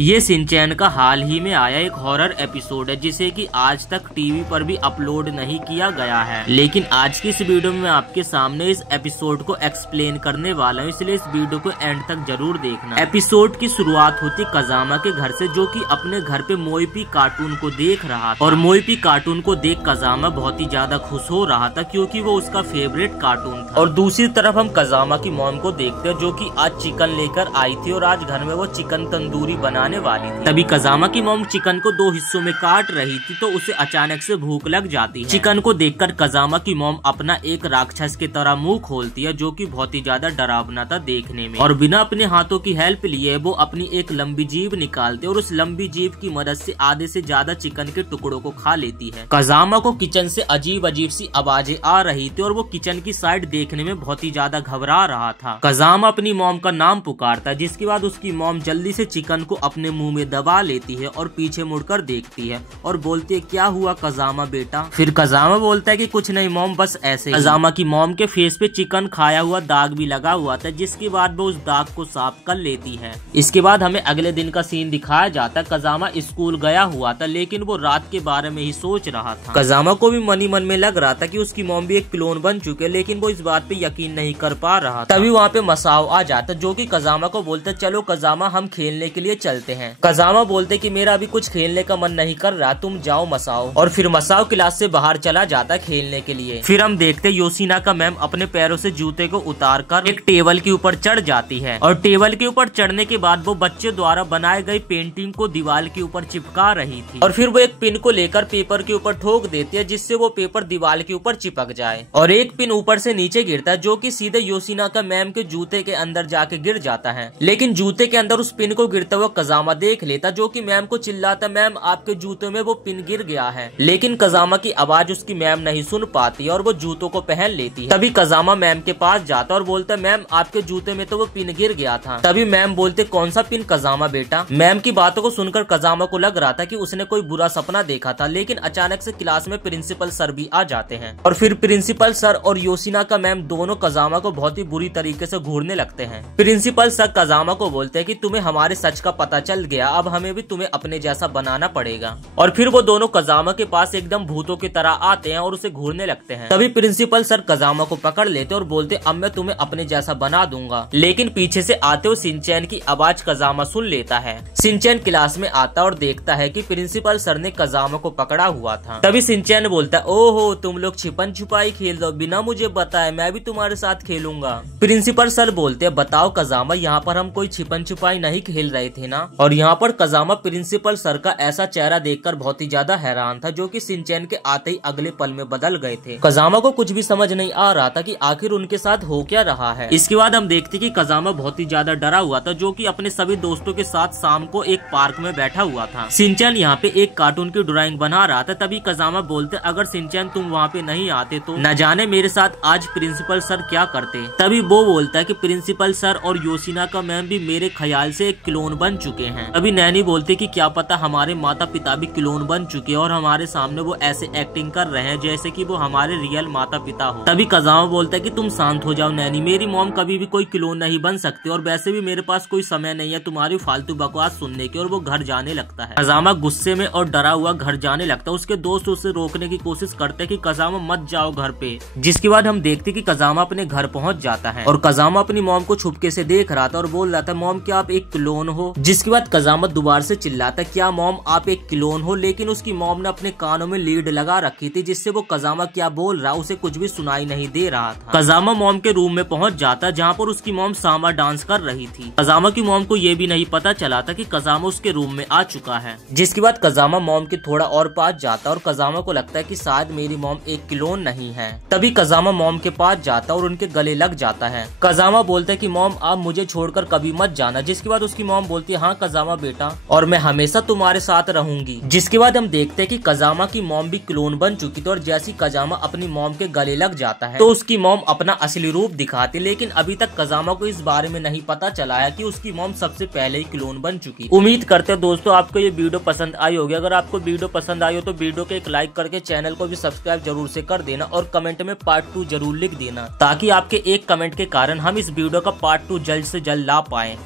ये शिनचैन का हाल ही में आया एक हॉरर एपिसोड है जिसे कि आज तक टीवी पर भी अपलोड नहीं किया गया है। लेकिन आज की इस वीडियो में मैं आपके सामने इस एपिसोड को एक्सप्लेन करने वाला हूँ, इसलिए इस वीडियो को एंड तक जरूर देखना। एपिसोड की शुरुआत होती कजामा के घर से, जो कि अपने घर पे मोइपी कार्टून को देख रहा था। और मोइपी कार्टून को देख कजामा बहुत ही ज्यादा खुश हो रहा था क्योंकि वो उसका फेवरेट कार्टून था। और दूसरी तरफ हम कजामा की मॉम को देखते हैं जो कि आज चिकन लेकर आई थी और आज घर में वो चिकन तंदूरी बनाने वाली थी। तभी कजामा की मॉम चिकन को 2 हिस्सों में काट रही थी तो उसे अचानक से भूख लग जाती है। चिकन को देखकर कजामा की मॉम अपना एक राक्षस की तरह मुंह खोलती है जो कि बहुत ही ज्यादा डरावना था देखने में। और बिना अपने हाथों की हेल्प लिए वो अपनी एक लंबी जीभ निकालती है और उस लंबी जीभ की मदद से आधे से ज्यादा चिकन के टुकड़ों को खा लेती है। कजामा को किचन से अजीब अजीब सी आवाजें आ रही थी और वो किचन की साइड देखने में बहुत ही ज्यादा घबरा रहा था। कजामा अपनी मॉम का नाम पुकारता है, जिसके बाद उसकी मॉम जल्दी से चिकन को अपने मुंह में दबा लेती है और पीछे मुड़कर देखती है और बोलती है, क्या हुआ कजामा बेटा? फिर कजामा बोलता है कि कुछ नहीं मॉम, बस ऐसे। कजामा की मॉम के फेस पे चिकन खाया हुआ दाग भी लगा हुआ था, जिसके बाद वो उस दाग को साफ कर लेती है। इसके बाद हमें अगले दिन का सीन दिखाया जाता है। कजामा स्कूल गया हुआ था लेकिन वो रात के बारे में ही सोच रहा था। कजामा को भी मन ही मन में लग रहा था कि उसकी मॉम भी एक क्लोन बन चुके, लेकिन वो इस बात पे यकीन नहीं कर पा रहा था। तभी वहाँ पे मसाओ आ जाता जो कि कजामा को बोलता, चलो कजामा हम खेलने के लिए चलते हैं। कजामा बोलते कि मेरा अभी कुछ खेलने का मन नहीं कर रहा, तुम जाओ मसाओ। और फिर मसाओ क्लास से बाहर चला जाता खेलने के लिए। फिर हम देखते योशिना का मैम अपने पैरों से जूते को उतार कर एक टेबल के ऊपर चढ़ जाती है और टेबल के ऊपर चढ़ने के बाद वो बच्चे द्वारा बनाए गए पेंटिंग को दीवार के ऊपर चिपका रही थी। और फिर वो एक पिन को लेकर पेपर के ऊपर ठोक देती है जिससे वो पेपर दीवार के ऊपर चिपक जाए और एक पिन ऊपर से नीचे गिरता है जो कि सीधे योशिना का मैम के जूते के अंदर जाके गिर जाता है। लेकिन जूते के अंदर उस पिन को गिरता हुआ कजामा देख लेता जो कि मैम को चिल्लाता, मैम आपके जूतों में वो पिन गिर गया है। लेकिन कजामा की आवाज उसकी मैम नहीं सुन पाती और वो जूतों को पहन लेती है। तभी कजामा मैम के पास जाता और बोलता, मैम आपके जूते में तो वो पिन गिर गया था। तभी मैम बोलते, कौन सा पिन कजामा बेटा? मैम की बातों को सुनकर कजामा को लग रहा था कि उसने कोई बुरा सपना देखा था, लेकिन अचानक से क्लास में प्रिंसिपल सर भी आ जाते हैं और फिर प्रिंसिपल सर और योशिना का मैम दोनों कजामा को बहुत ही बुरी तरीके से घूरने लगते हैं। प्रिंसिपल सर कजामा को बोलते हैं कि तुम्हें हमारे सच का पता चल गया, अब हमें भी तुम्हें अपने जैसा बनाना पड़ेगा। और फिर वो दोनों कजामा के पास एकदम भूतों की तरह आते हैं और उसे घूरने लगते हैं। तभी प्रिंसिपल सर कजामा को पकड़ लेते और बोलते, अब मैं तुम्हें अपने जैसा बना दूंगा। लेकिन पीछे से आते हुए शिनचैन की आवाज कजामा सुन लेता है। शिनचैन क्लास में आता और देखता है कि प्रिंसिपल सर ने कजामा को पकड़ा हुआ था। तभी शिनचैन बोलता है, ओहो तुम लोग छिपन छुपाई खेल दो बिना मुझे बताए, मैं भी तुम्हारे साथ खेलूंगा। प्रिंसिपल सर बोलते हैं, बताओ कजामा, यहाँ पर हम कोई छिपन छुपाई नहीं खेल रहे थे ना? और यहाँ पर कजामा प्रिंसिपल सर का ऐसा चेहरा देखकर बहुत ही ज्यादा हैरान था जो कि शिनचैन के आते ही अगले पल में बदल गए थे। कजामा को कुछ भी समझ नहीं आ रहा था कि आखिर उनके साथ हो क्या रहा है। इसके बाद हम देखते कि कजामा बहुत ही ज्यादा डरा हुआ था जो कि अपने सभी दोस्तों के साथ शाम को एक पार्क में बैठा हुआ था। शिनचैन यहाँ पे एक कार्टून की ड्राइंग बना रहा था। तभी कजामा बोलते, अगर शिनचैन तुम वहाँ पे नहीं आते तो न जाने मेरे साथ आज प्रिंसिपल सर क्या करते। तभी वो बोलता है कि प्रिंसिपल सर और योशिना का मैम भी मेरे ख्याल से एक क्लोन बन चुके हैं। तभी नैनी बोलते कि क्या पता हमारे माता पिता भी क्लोन बन चुके और हमारे सामने वो ऐसे एक्टिंग कर रहे हैं जैसे कि वो हमारे रियल माता पिता हो। तभी कजामा बोलता है कि तुम शांत हो जाओ नैनी, मेरी मॉम कभी भी कोई क्लोन नहीं बन सकती और वैसे भी मेरे पास कोई समय नहीं है तुम्हारी फालतू बकवास सुनने की। और वो घर जाने लगता है। कजामा गुस्से में और डरा हुआ घर जाने लगता है। उसके दोस्त उसे रोकने की कोशिश करते कि कजामा मत जाओ घर पे। जिसके बाद हम देखते कि कजामा अपने घर पहुंच जाता है और कजामा अपनी मॉम को छुपके से देख रहा था और बोल रहा था, मॉम क्या आप एक क्लोन हो? जिसके बाद कजामा दोबारा से चिल्लाता, क्या मॉम आप एक क्लोन हो? लेकिन उसकी मॉम ने अपने कानों में लीड लगा रखी थी जिससे वो कजामा क्या बोल रहा उसे कुछ भी सुनाई नहीं दे रहा था। कजामा मॉम के रूम में पहुंच जाता जहाँ पर उसकी मॉम सामा डांस कर रही थी। कजामा की मॉम को ये भी नहीं पता चला था कि कजामा उसके रूम में आ चुका है। जिसके बाद कजामा मॉम के थोड़ा और पास जाता और कजामा को लगता है कि शायद मेरी मॉम एक क्लोन नहीं है। तभी कजामा मॉम के पास जाता और उनके गले लग जाता है। कजामा बोलता है कि मॉम आप मुझे छोड़कर कभी मत जाना। जिसके बाद उसकी मॉम बोलती है, हाँ कजामा बेटा, और मैं हमेशा तुम्हारे साथ रहूंगी। जिसके बाद हम देखते हैं कि कजामा की मॉम भी क्लोन बन चुकी थी और जैसी कजामा अपनी मॉम के गले लग जाता है तो उसकी मॉम अपना असली रूप दिखाती। लेकिन अभी तक कजामा को इस बारे में नहीं पता चला है कि उसकी मॉम सबसे पहले ही क्लोन बन चुकी। उम्मीद करते हैं दोस्तों आपको ये वीडियो पसंद आई होगी। अगर आपको वीडियो पसंद आई हो तो वीडियो को एक लाइक करके चैनल को भी सब्सक्राइब जरूर से कर देना और कमेंट में पार्ट 2 जरूर लिख देना ताकि आपके एक कमेंट के कारण हम इस वीडियो का पार्ट 2 जल्द से जल्द ला पाए।